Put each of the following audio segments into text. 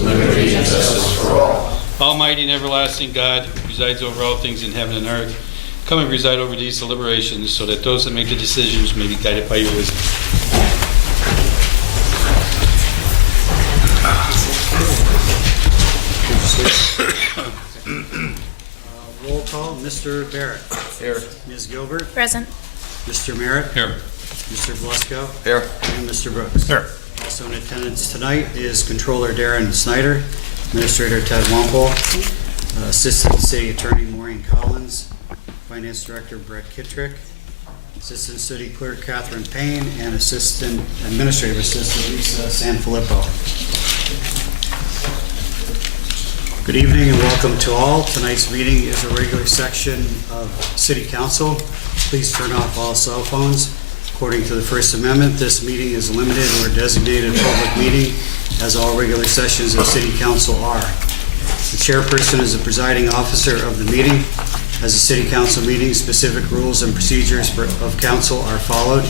liberty and justice for all. Almighty and everlasting God, who presides over all things in heaven and earth, come and preside over these deliberations so that those that make the decisions may be guided by your wisdom. Roll call, Mr. Barrett. Here. Ms. Gilbert. Present. Mr. Merritt. Here. Mr. Blusko. Here. And Mr. Brooks. Here. Also in attendance tonight is Controller Darren Snyder, Administrator Ted Wampel, Assistant City Attorney Maureen Collins, Finance Director Brett Kittrick, Assistant City Clerk Catherine Payne, and Administrative Assistant Lisa Sanfilippo. Good evening and welcome to all. Tonight's meeting is a regular section of City Council. Please turn off all cell phones. According to the First Amendment, this meeting is a limited or designated public meeting, as all regular sessions of City Council are. The chairperson is the presiding officer of the meeting. As a City Council meeting, specific rules and procedures of council are followed.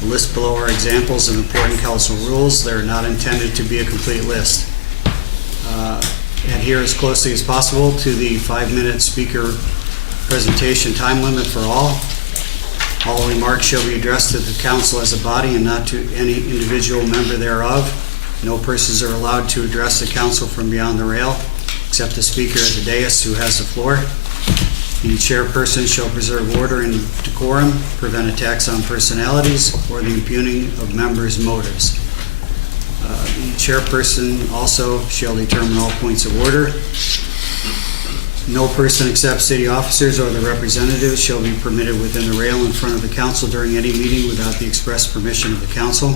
The list below are examples of important council rules. They are not intended to be a complete list. Adhere as closely as possible to the 5-minute speaker presentation time limit for all. All remarks shall be addressed to the council as a body and not to any individual member thereof. No persons are allowed to address the council from beyond the rail, except the speaker at the dais who has the floor. The chairperson shall preserve order and decorum, prevent attacks on personalities, or the impugning of members' motives. The chairperson also shall determine all points of order. No person except city officers or their representatives shall be permitted within the rail in front of the council during any meeting without the express permission of the council.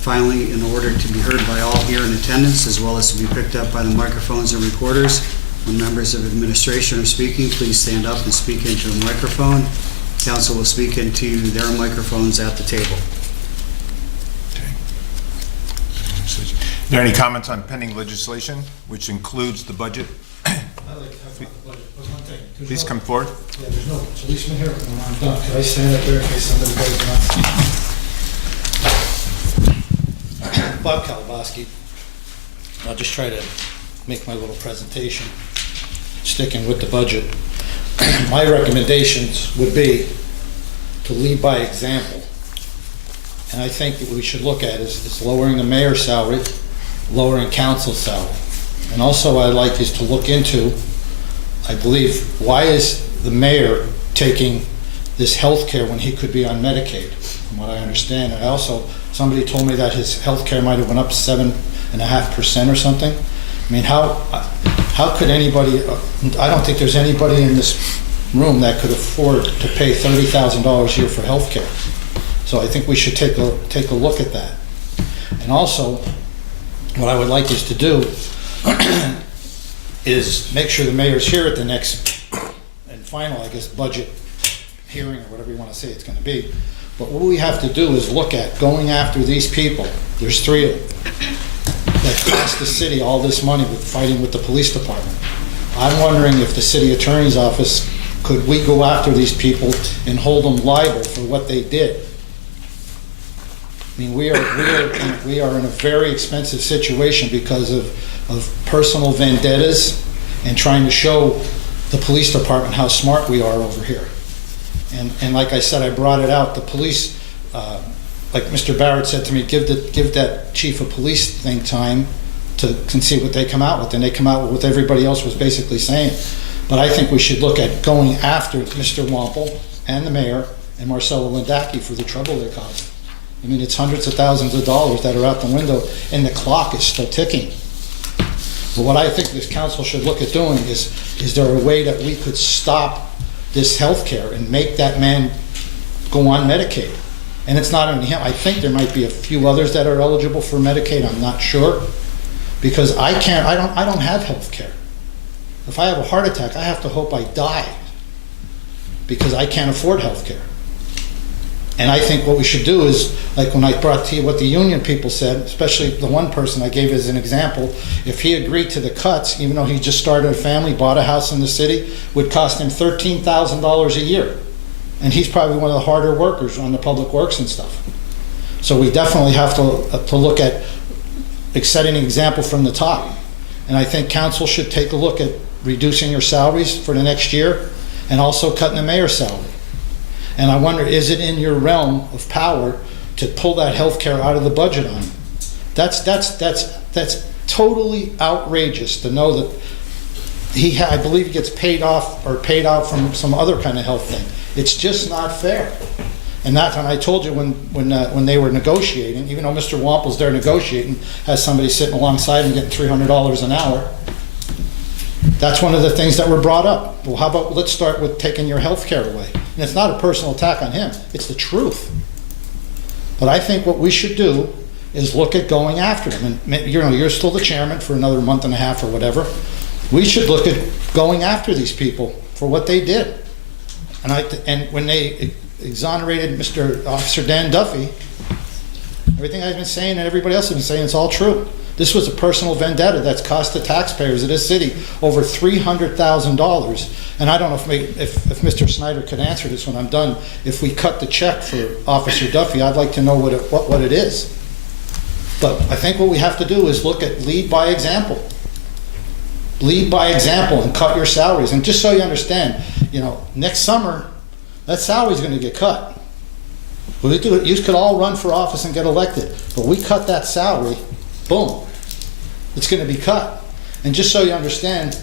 Finally, in order to be heard by all here in attendance, as well as to be picked up by the microphones and recorders, when members of administration are speaking, please stand up and speak into the microphone. Council will speak into their microphones at the table. Are there any comments on pending legislation, which includes the budget? I'd like to talk about the budget, but one thing. Please come forward. Yeah, there's no policeman here when I'm done. Could I stand up there in case somebody goes nuts? Bob Kalabowski. I'll just try to make my little presentation, sticking with the budget. My recommendations would be to lead by example. And I think that we should look at is lowering the mayor's salary, lowering council's salary. And also I'd like is to look into, I believe, why is the mayor taking this health care when he could be on Medicaid, from what I understand. And also, somebody told me that his health care might have went up 7.5% or something. I mean, how could anybody, I don't think there's anybody in this room that could afford to pay $30,000 a year for health care. So I think we should take a look at that. And also, what I would like us to do is make sure the mayor's here at the next and final, I guess, budget hearing or whatever you want to say it's going to be. But what we have to do is look at going after these people. There's 3 of them that cost the city all this money with fighting with the police department. I'm wondering if the city attorney's office, could we go after these people and hold them liable for what they did? I mean, we are in a very expensive situation because of personal vendettas and trying to show the police department how smart we are over here. And like I said, I brought it out. The police, like Mr. Barrett said to me, give that chief of police thing time to see what they come out with. And they come out with what everybody else was basically saying. But I think we should look at going after Mr. Wampel and the mayor and Marcelo Lindaki for the trouble they caused. I mean, it's hundreds of thousands of dollars that are out the window, and the clock is still ticking. But what I think this council should look at doing is there a way that we could stop this health care and make that man go on Medicaid? And it's not only him. I think there might be a few others that are eligible for Medicaid. I'm not sure, because I don't have health care. If I have a heart attack, I have to hope I die because I can't afford health care. And I think what we should do is, like when I brought to you what the union people said, especially the one person I gave as an example, if he agreed to the cuts, even though he just started a family, bought a house in the city, would cost him $13,000 a year. And he's probably one of the harder workers on the public works and stuff. So we definitely have to look at setting an example from the top. And I think council should take a look at reducing your salaries for the next year and also cutting the mayor's salary. And I wonder, is it in your realm of power to pull that health care out of the budget on him? That's totally outrageous to know that I believe he gets paid off or paid out from some other kind of health thing. It's just not fair. And that's when I told you when they were negotiating, even though Mr. Wample's there negotiating, has somebody sitting alongside him getting $300 an hour. That's one of the things that were brought up. Well, how about let's start with taking your health care away? And it's not a personal attack on him, it's the truth. But I think what we should do is look at going after them. And you're still the chairman for another month and a half or whatever. We should look at going after these people for what they did. And when they exonerated Mr. Officer Dan Duffy, everything I've been saying and everybody else has been saying, it's all true. This was a personal vendetta that's cost the taxpayers of this city over $300,000. And I don't know if Mr. Snyder could answer this when I'm done. If we cut the check for Officer Duffy, I'd like to know what it is. But I think what we have to do is lead by example. Lead by example and cut your salaries. And just so you understand, next summer, that salary's going to get cut. You could all run for office and get elected, but we cut that salary, boom, it's going to be cut. And just so you understand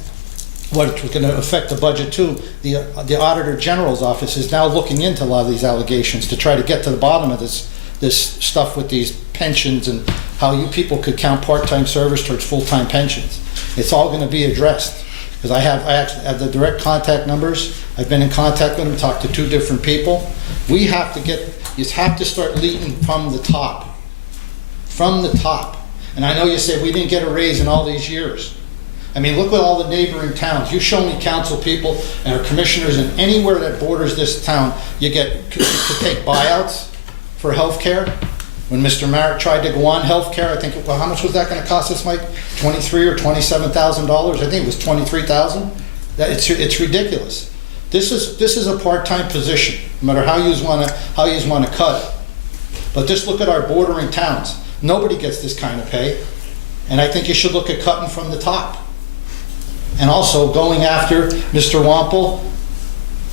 what it's going to affect the budget too, the Auditor General's office is now looking into a lot of these allegations to try to get to the bottom of this stuff with these pensions and how you people could count part-time service towards full-time pensions. It's all going to be addressed. Because I actually have the direct contact numbers. I've been in contact with them, talked to 2 different people. You have to start leading from the top. From the top. And I know you say we didn't get a raise in all these years. I mean, look at all the neighboring towns. You show me council people and our commissioners in anywhere that borders this town, you get to take buyouts for health care. When Mr. Merritt tried to go on health care, I think, well, how much was that going to cost us, Mike? $23,000 or $27,000? I think it was $23,000. It's ridiculous. This is a part-time position, no matter how you want to cut it. But just look at our bordering towns. Nobody gets this kind of pay, and I think you should look at cutting from the top. And also going after Mr. Wample,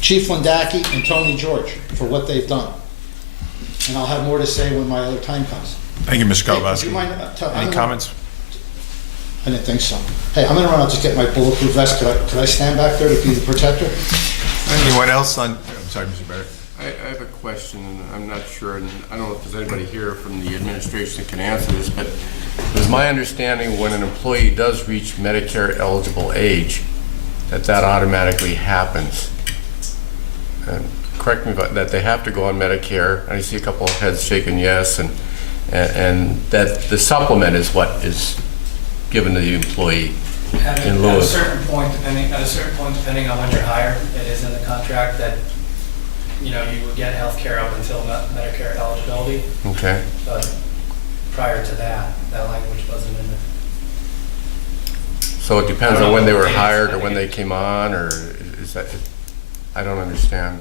Chief Lindaki, and Tony George for what they've done. And I'll have more to say when my other time comes. Thank you, Mr. Hey, Galvesky. do you mind, Any comments? I didn't think so. Hey, I'm gonna run out to get my bulletproof vest. Could I stand back there to be the protector? Anyone else I'm sorry, Mr. Barrett. I have a question, and I'm not sure, and I don't know if there's anybody here from the administration that can answer this, but it was my understanding when an employee does reach Medicare eligible age, that automatically happens. And correct me about that, they have to go on Medicare. I see a couple of heads shaking yes, and that the supplement is what is given to the employee in lieu At a of. certain point, depending on when you're hired, it is in the contract that, you would get health care up until Medicare eligibility, Okay. but prior to that language wasn't in there. So it depends on when they were hired or when they came on, or is that, I don't understand.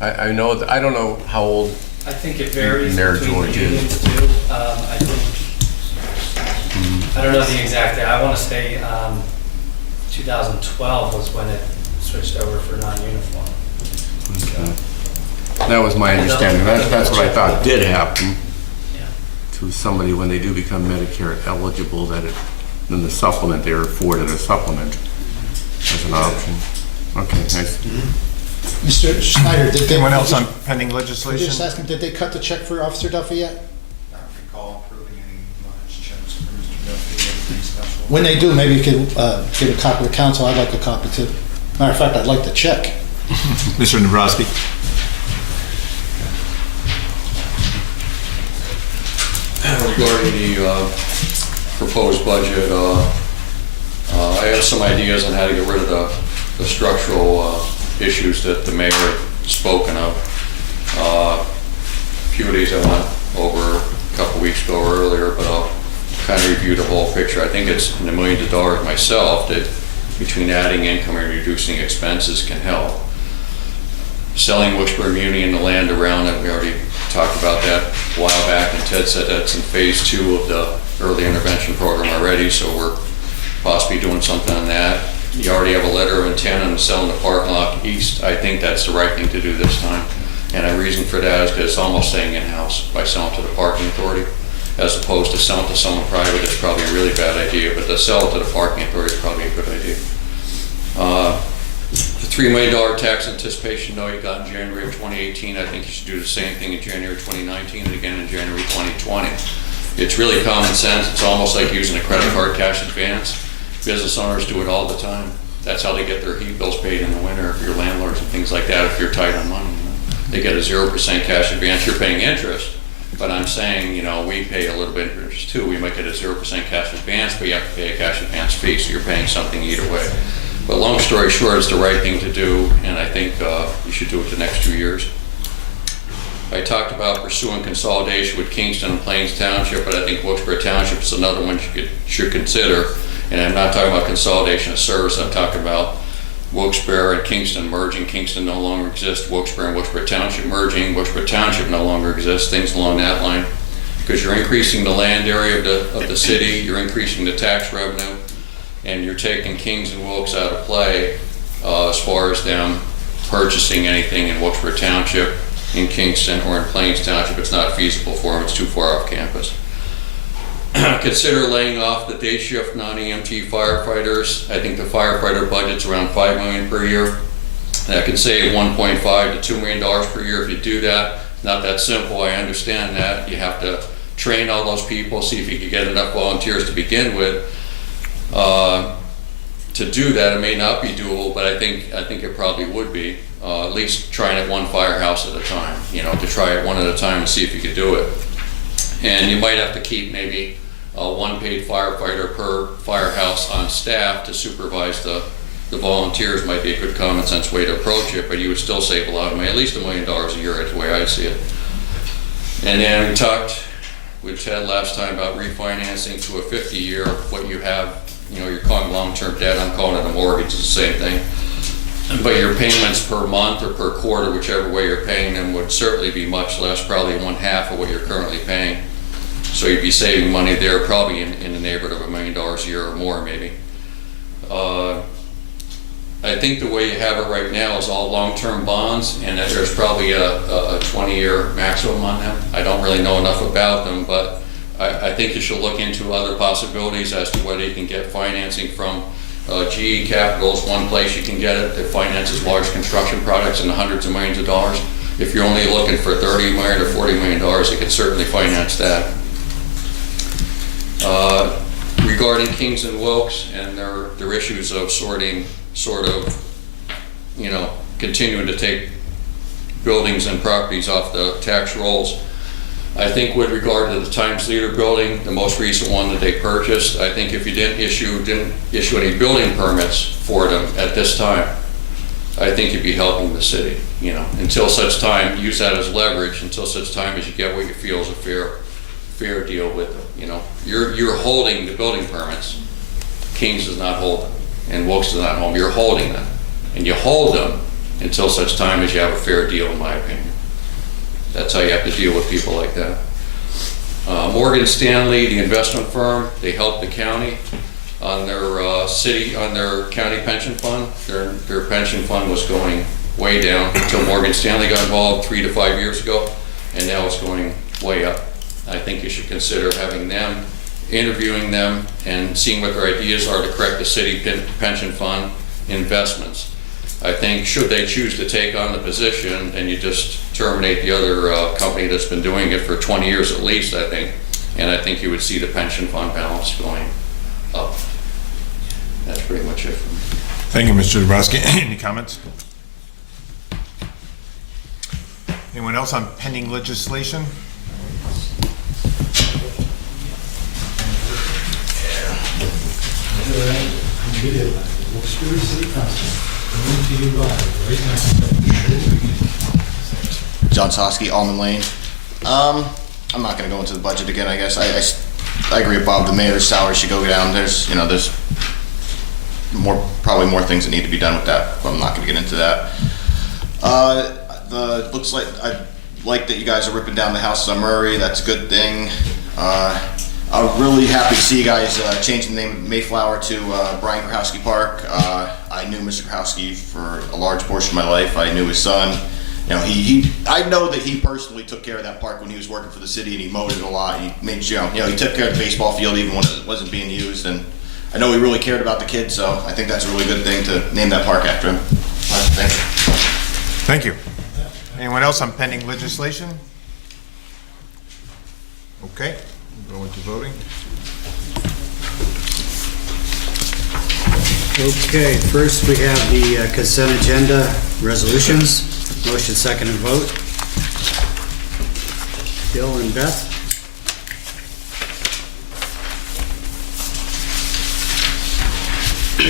I know, I don't know how old. I think it varies Mayor between George the unions too. I don't know the exact date. I want to say 2012 was when it switched over for non-uniform. That was my understanding. That's what I thought did happen Yeah. to somebody when they do become Medicare eligible, that then the supplement, they're afforded a supplement as an option. Okay, nice. Mr. Snyder, Anyone else on pending Just legislation? asking, did they cut the check for Officer Duffy yet? I don't recall approving any large checks for Mr. Duffy, anything special. When they do, maybe you could give a copy to council. I'd like a copy too. Matter of fact, I'd like the check. Mr. Nabrowski. Regarding the proposed budget, I have some ideas on how to get rid of the structural issues that the mayor had spoken of. A few of these I went over a couple weeks ago or earlier, but I'll kind of review the whole picture. I think it's in the millions of dollars myself that between adding income and reducing expenses can help. Selling Wilkes-Barre Muni and the land around it, we already talked about that a while back, and Ted said that's in phase 2 of the early intervention program already, so we're possibly doing something on that. You already have a letter of intent on selling the parking lot east. I think that's the right thing to do this time. And the reason for that is because it's almost staying in-house by selling to the parking authority, as opposed to selling to someone private. It's probably a really bad idea, but to sell it to the parking authority is probably a good idea. The $3 million tax anticipation note you got in January of 2018, I think you should do the same thing in January 2019 and again in January 2020. It's really common sense. It's almost like using a credit card cash advance. Business owners do it all the time. That's how they get their heat bills paid in the winter, if you're landlords and things like that, if you're tight on money. You know. They get a 0% cash advance. You're paying interest, but I'm saying, you know, we pay a little bit of interest too. We might get a 0% cash advance, but you have to pay a cash advance fee, so you're paying something either way. But long story short, it's the right thing to do, and I think you should do it the next 2 years. I talked about pursuing consolidation with Kingston and Plains Township, but I think Wilkes-Barre Township is another one you should consider. And I'm not talking about consolidation of service, I'm talking about Wilkes-Barre and Kingston merging. Kingston no longer exists, Wilkes-Barre and Wilkes-Barre Township merging, Wilkes-Barre Township no longer exists, things along that line. Because you're increasing the land area of the city, you're increasing the tax revenue, and you're taking Kings and Wilkes out of play as far as them purchasing anything in Wilkes-Barre Township, in Kingston, or in Plains Township. It's not feasible for them, it's too far off campus. Consider laying off the day shift non-EMT firefighters. I think the firefighter budget's around $5 million per year. That can save $1.5 to $2 million per year if you do that. Not that simple, I understand that. You have to train all those people, see if you can get enough volunteers to begin with. To do that, it may not be doable, but I think it probably would be. At least trying it one firehouse at a time, you know, to try it one at a time and see if you could do it. And you might have to keep maybe one paid firefighter per firehouse on staff to supervise the volunteers. Might be a good common sense way to approach it, but you would still save a lot of money, at least $1 million a year, that's the way I see it. And then we talked with Ted last time about refinancing to a 50-year, what you have, you know, you're calling long-term debt, I'm calling it a mortgage, it's the same thing. But your payments per month or per quarter, whichever way you're paying them, would certainly be much less, probably 1/2 of what you're currently paying. So you'd be saving money there, probably in the neighborhood of $1 million a year or more, maybe. I think the way you have it right now is all long-term bonds, and that there's probably a 20-year maximum on them. I don't really know enough about them, but I think you should look into other possibilities as to whether you can get financing from GE Capital is one place you can get it that finances large construction projects in the hundreds of millions of dollars. If you're only looking for $30 million or $40 million, it could certainly finance that. Regarding Kings and Wilkes and their issues of sort of, you know, continuing to take buildings and properties off the tax rolls, I think with regard to the Times Leader building, the most recent one that they purchased, I think if you didn't issue any building permits for them at this time, I think you'd be helping the city, you know, until such time, use that as leverage, until such time as you get what you feel is a fair deal with them, you know. You're holding the building permits. Kings does not hold them, and Wilkes does not hold them. You're holding them, and you hold them until such time as you have a fair deal, in my opinion. That's how you have to deal with people like that. Morgan Stanley, the investment firm, they helped the county on their county pension fund. Their pension fund was going way down until Morgan Stanley got involved 3 to 5 years ago, and now it's going way up. I think you should consider having them, interviewing them, and seeing what their ideas are to correct the city pension fund investments. I think should they choose to take on the position, then you just terminate the other company that's been doing it for 20 years at least, I think. And I think you would see the pension fund balance going up. That's pretty much it for me. Thank you, Mr. Dabrowski. Any comments? Anyone else on pending legislation? John Soski, Almond Lane. I'm not going to go into the budget again. I guess I agree with Bob. The mayor's salary should go down. There's probably more things that need to be done with that, but I'm not going to get into that. Looks like like that you guys are ripping down the houses on Murray. That's a good thing. I'm really happy to see you guys change the name of Mayflower to Brian Krahowski Park. I knew Mr. Krahowski for a large portion of my life. I knew his son. You know, I know that he personally took care of that park when he was working for the city, and he mowed it a lot. He made sure, you know, he took care of the baseball field even when it wasn't being used, and I know he really cared about the kids, so I think that's a really good thing to name that park after him. Thank you. Thank you. Anyone else on pending legislation? Okay, we'll go into voting. Okay, first we have the consent agenda resolutions. Motion, second, and vote. Bill and Beth?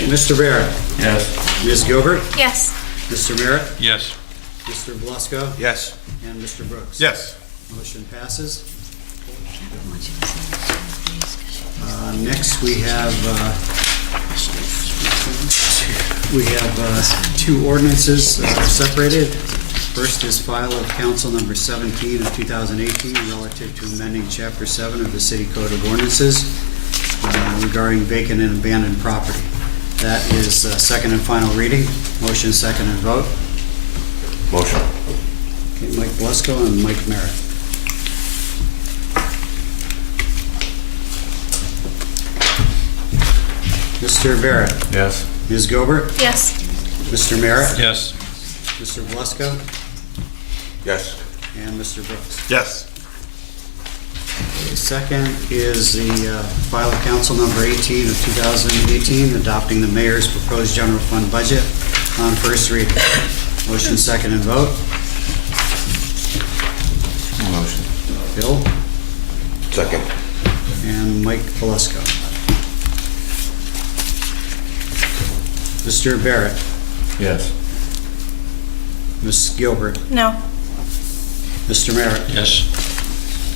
Mr. Barrett? Yes. Ms. Gilbert? Yes. Mr. Merritt? Yes. Mr. Blasco? Yes. And Mr. Brooks? Yes. Motion passes. Next, we have two ordinances separated. First is file of council number 17 of 2018 relative to amending chapter 7 of the city code of ordinances regarding vacant and abandoned property. That is second and final reading. Motion, second, and vote. Motion. Okay, Mike Blasco and Mike Merritt. Mr. Barrett? Yes. Ms. Gilbert? Yes. Mr. Merritt? Yes. Mr. Blasco? Yes. And Mr. Brooks. Yes. The second is the file of council number 18 of 2018, adopting the mayor's proposed general fund budget on first reading. Motion, second, and vote. Motion. Bill Second. and Mike Falesko. Mr. Barrett, Yes. Ms. Gilbert, No. Mr. Merritt, Yes.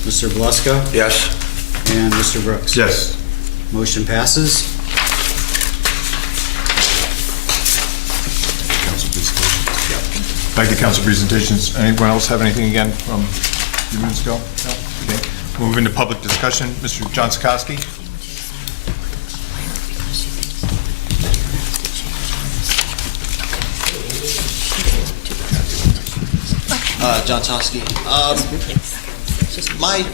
Mr. Blasco, Yes. and Mr. Brooks. Yes. Motion passes. Council presentations. Back to council presentations. Anyone else have anything again from a few minutes ago? No? Okay. Move into public discussion. Mr. John Sikowski. John Toski.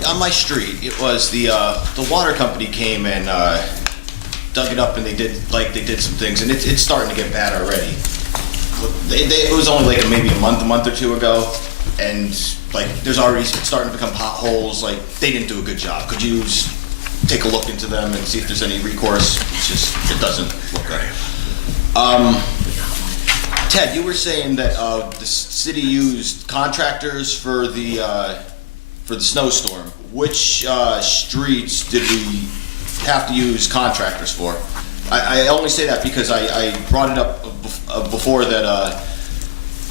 On my street, it was the water company came and dug it up, and they did some things, and it's starting to get bad already. It was only like maybe a month or two ago, and like there's already starting to become potholes. Like they didn't do a good job. Could you take a look into them and see if there's any recourse? It doesn't look good. Ted, you were saying that the city used contractors for the snowstorm. Which streets did we have to use contractors for? I only say that because I brought it up before that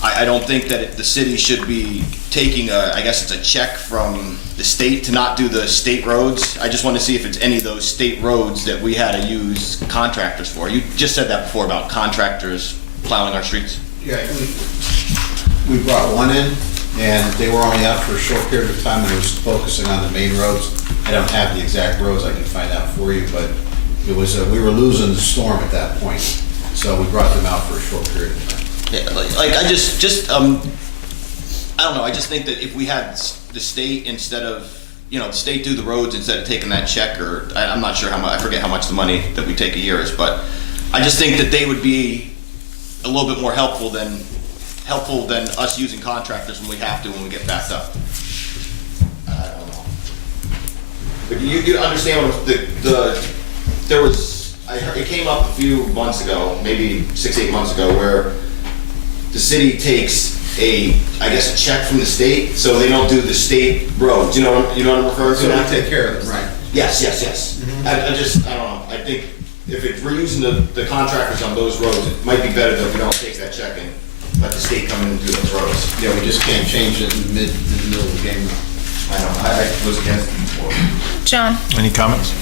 I don't think that the city should be taking I guess it's a check from the state to not do the state roads. I just want to see if it's any of those state roads that we had to use contractors for. You just said that before about contractors plowing our streets. Yeah, we brought one in, and they were only out for a short period of time, and it was focusing on the main roads. I don't have the exact roads, I can find out for you, but it was, we were losing the storm at that point, so we brought them out for a short period of time. Yeah, like I just I don't know, I just think that if we had the state instead of, the state do the roads instead of taking that check, or I'm not sure how much, I forget how much the money that we take a year is, but I just think that they would be a little bit more helpful than us using contractors when we have to, when we get backed up. I don't know. But you understand what there was, it came up a few months ago, maybe 6-8 months ago, where the city takes I guess a check from the state, so they don't do the state roads. You know what I'm referring to? So we take care of them, right? Yes. I don't know, I think if we're using the contractors on those roads, it might be better that we don't take that check and let the state come in and do those roads. Yeah, we just can't change it in the middle of the game. I know, I was against it before. John, Any comments?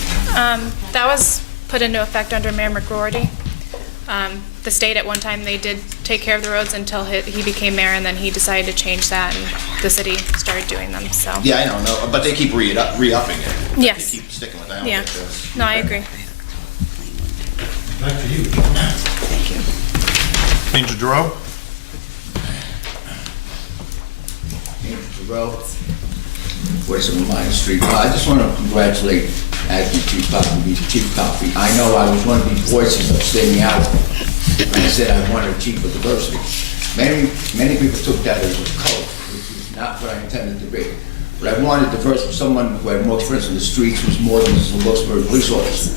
that was put into effect under Mayor McGroarty. The state at one time, they did take care of the roads until he became mayor, and then he decided to change that, and the city started doing them, so. Yeah, I don't know, but they keep re-upping it. Yes. They keep sticking with that. Yeah. No, I agree. Back to you. Angel Duro? Voice of Mine Street. I just want to congratulate Acting Chief Coffey. I know I was one of the voices of standing out when I said I wanted a chief of diversity. Many people took that as a cult, which is not what I intended to be. But I wanted diversity, someone who had more experience on the streets, who was more than just a Wilkes-Barre police officer.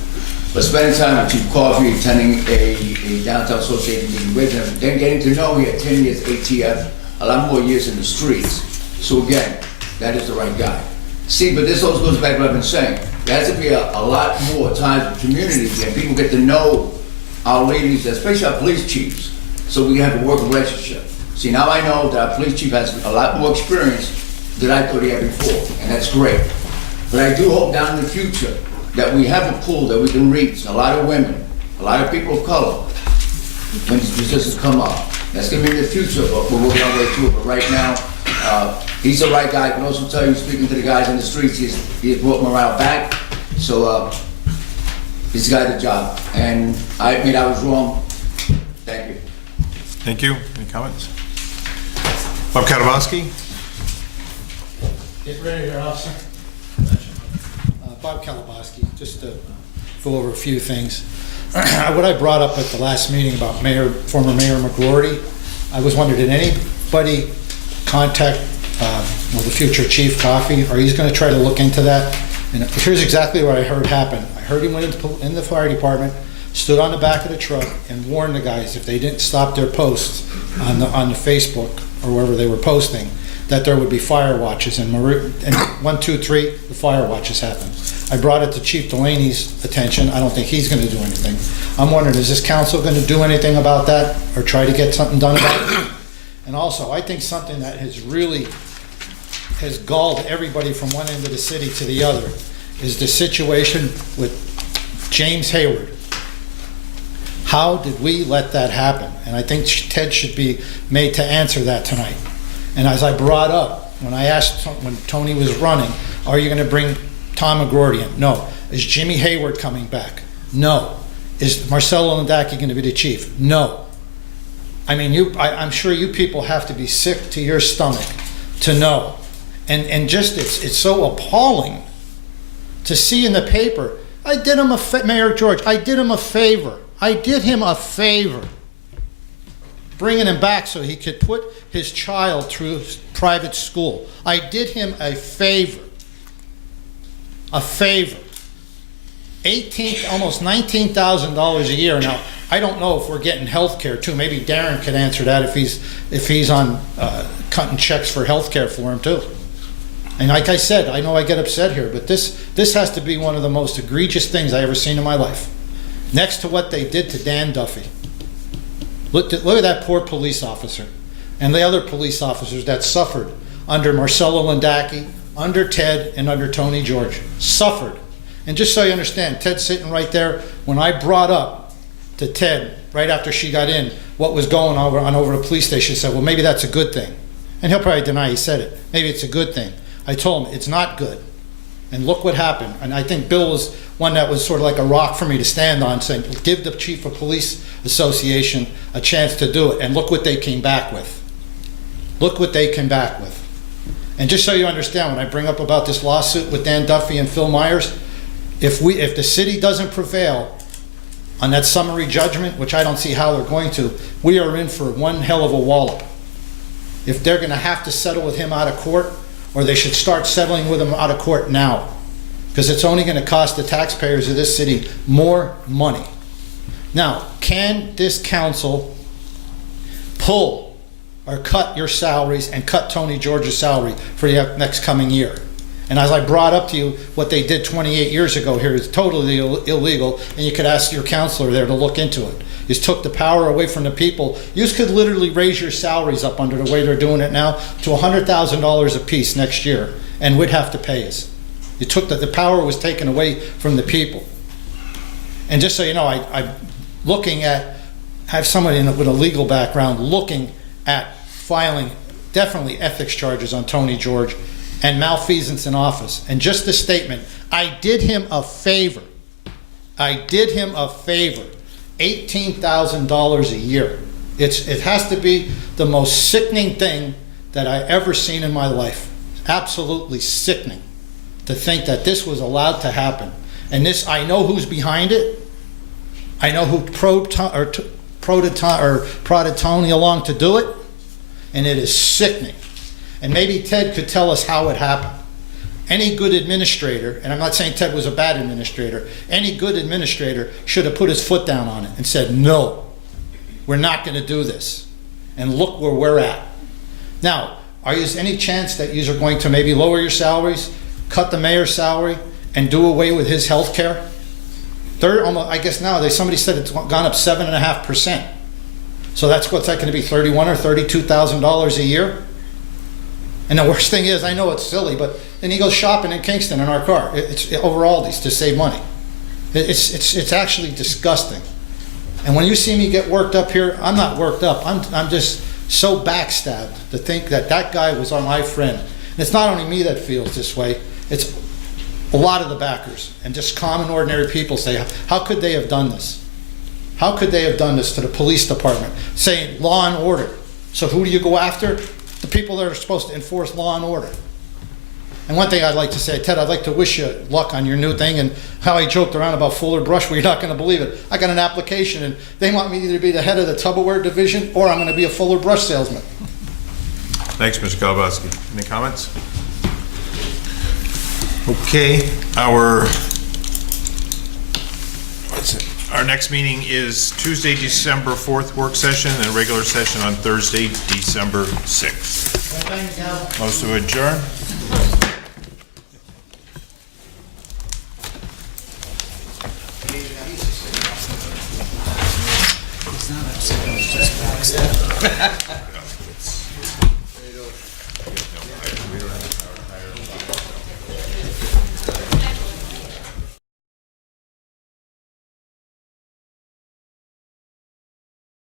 But spending time with Chief Coffey, attending a downtown association meeting with him, then getting to know he had 10 years ATF, a lot more years in the streets. So again, that is the right guy. See, but this also goes back to what I've been saying. There has to be a lot more times with communities and people get to know our ladies, especially our police chiefs, so we can have a working relationship. See, now I know that our police chief has a lot more experience than I thought he had before, and that's great. But I do hope down in the future that we have a pool that we can reach a lot of women, a lot of people of color, when these positions come up. That's gonna be in the future, but we're working our way through it. But right now, he's the right guy. I can also tell you, speaking to the guys in the streets, he has brought morale back. So he's got the job. And I admit I was wrong. Thank you. Thank you. Any comments? Bob Katowski? Get ready there, officer. Bob Kalabowski, just to go over a few things. What I brought up at the last meeting about former Mayor McGroarty, I was wondering, did anybody contact the future Chief Coffey? Or he's going to try to look into that? And here's exactly what I heard happen. I heard he went in the fire department, stood on the back of the truck, and warned the guys if they didn't stop their posts on the Facebook or wherever they were posting, that there would be fire watches. And 1, 2, 3, the fire watches happened. I brought it to Chief Delaney's attention. I don't think he's going to do anything. I'm wondering, is this council going to do anything about that or try to get something done about it? And also, I think something that has galled everybody from one end of the city to the other is the situation with James Hayward. How did we let that happen? And I think Ted should be made to answer that tonight. And as I brought up, when I asked, when Tony was running, are you going to bring Tom McGroarty in? No. Is Jimmy Hayward coming back? No. Is Marcelo Landacki going to be the chief? No. I mean, I'm sure you people have to be sick to your stomach to know. And just, it's so appalling to see in the paper, I did him Mayor George, I did him a favor. I did him a favor, bringing him back so he could put his child through private school. I did him a favor. A favor. Almost $19,000 a year. Now, I don't know if we're getting health care too. Maybe Darren could answer that if he's on cutting checks for health care for him too. And like I said, I know I get upset here, but this has to be one of the most egregious things I ever seen in my life. Next to what they did to Dan Duffy. Look at that poor police officer and the other police officers that suffered under Marcelo Landacki, under Ted, and under Tony George. Suffered. And just so you understand, Ted's sitting right there. When I brought up to Ted, right after she got in, what was going on over the police station, said, well, maybe that's a good thing. And he'll probably deny he said it. Maybe it's a good thing. I told him, it's not good. And look what happened. And I think Bill was one that was sort of like a rock for me to stand on, saying, give the Chief of Police Association a chance to do it. And look what they came back with. Look what they came back with. And just so you understand, when I bring up about this lawsuit with Dan Duffy and Phil Myers, if the city doesn't prevail on that summary judgment, which I don't see how they're going to, we are in for one hell of a wallop. If they're going to have to settle with him out of court, or they should start settling with him out of court now, because it's only going to cost the taxpayers of this city more money. Now, can this council pull or cut your salaries and cut Tony George's salary for the next coming year? And as I brought up to you, what they did 28 years ago here is totally illegal, and you could ask your counselor there to look into it. You took the power away from the people. You could literally raise your salaries up under the way they're doing it now to $100,000 a piece next year, and we'd have to pay us. You took the power was taken away from the people. And just so you know, I'm looking at have somebody with a legal background looking at filing definitely ethics charges on Tony George and malfeasance in office. And just a statement, I did him a favor. I did him a favor. $18,000 a year. It has to be the most sickening thing that I ever seen in my life. Absolutely sickening to think that this was allowed to happen. And this, I know who's behind it. I know who prodded Tony along to do it. And it is sickening. And maybe Ted could tell us how it happened. Any good administrator, and I'm not saying Ted was a bad administrator, any good administrator should have put his foot down on it and said, no, we're not going to do this. And look where we're at. Now, is any chance that you are going to maybe lower your salaries, cut the mayor's salary, and do away with his health care? I guess now somebody said it's gone up 7.5%. So what's that going to be, $31,000 or $32,000 a year? And the worst thing is, I know it's silly, but then he goes shopping in Kingston in our car. It's over Aldi's to save money. It's actually disgusting. And when you see me get worked up here, I'm not worked up. I'm just so backstabbed to think that that guy was my friend. And it's not only me that feels this way. It's a lot of the backers and just common, ordinary people say, how could they have done this? How could they have done this to the police department, saying law and order? So who do you go after? The people that are supposed to enforce law and order. And one thing I'd like to say, Ted, I'd like to wish you luck on your new thing, and how I joked around about Fuller Brush, well, you're not going to believe it. I got an application, and they want me either to be the head of the Tupperware division, or I'm going to be a Fuller Brush salesman. Thanks, Mr. Kalabowski. Any comments? Okay, our next meeting is Tuesday, December 4th work session, and regular session on Thursday, December 6th. Most to adjourn. It's not upset, it's just backstab.